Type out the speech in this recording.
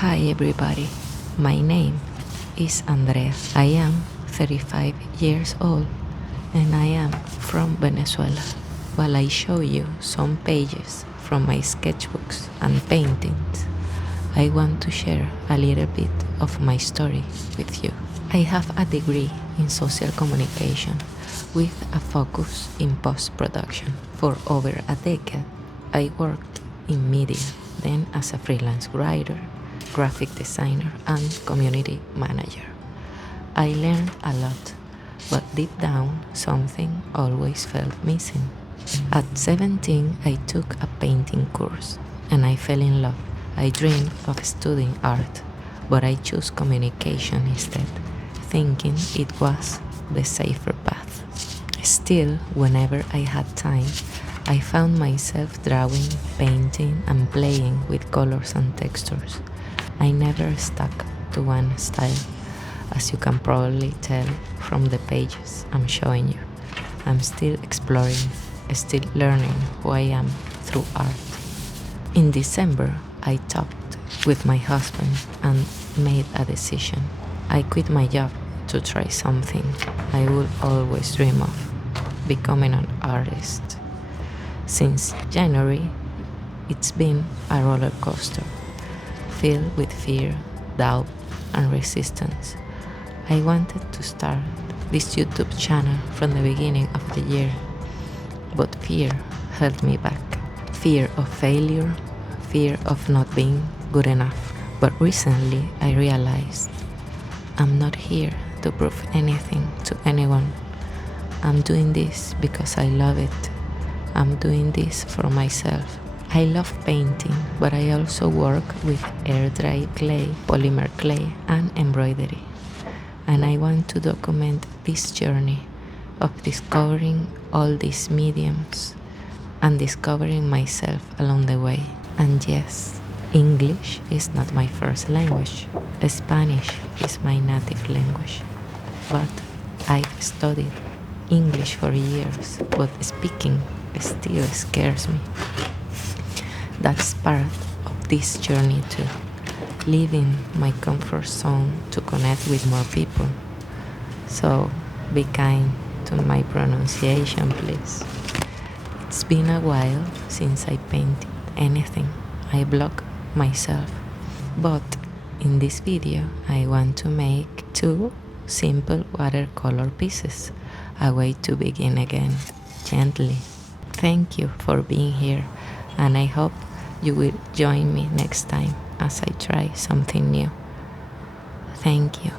Hi everybody, my name is Andrea. I am 35 years old and I am from Venezuela. While I show you some pages from my sketchbooks and paintings, I want to share a little bit of my story with you. I have a degree in social communication with a focus in post-production. For over a decade, I worked in media, then as a freelance writer, graphic designer, and community manager. I learned a lot, but deep down, something always felt missing. At 17, I took a painting course and I fell in love. I dreamed of studying art, but I chose communication instead, thinking it was the safer path. Still, whenever I had time, I found myself drawing, painting, and playing with colors and textures. I never stuck to one style, as you can probably tell from the pages I'm showing you. I'm still exploring, still learning who I am through art. In December, I talked with my husband and made a decision. I quit my job to try something I would always dream of, becoming an artist. Since January, it's been a roller coaster, filled with fear, doubt, and resistance. I wanted to start this YouTube channel from the beginning of the year, but fear held me back. Fear of failure, fear of not being good enough. But recently I realized I'm not here to prove anything to anyone. I'm doing this because I love it. I'm doing this for myself. I love painting, but I also work with air-dry clay, polymer clay, and embroidery. And I want to document this journey of discovering all these mediums and discovering myself along the way. And yes, English is not my first language. Spanish is my native language. But I've studied English for years, but speaking still scares me. That's part of this journey too, leaving my comfort zone to connect with more people. So be kind to my pronunciation, please. It's been a while since I painted anything. I block myself. But in this video, I want to make 2 simple watercolor pieces, a way to begin again, gently. Thank you for being here, and I hope you will join me next time as I try something new. Thank you.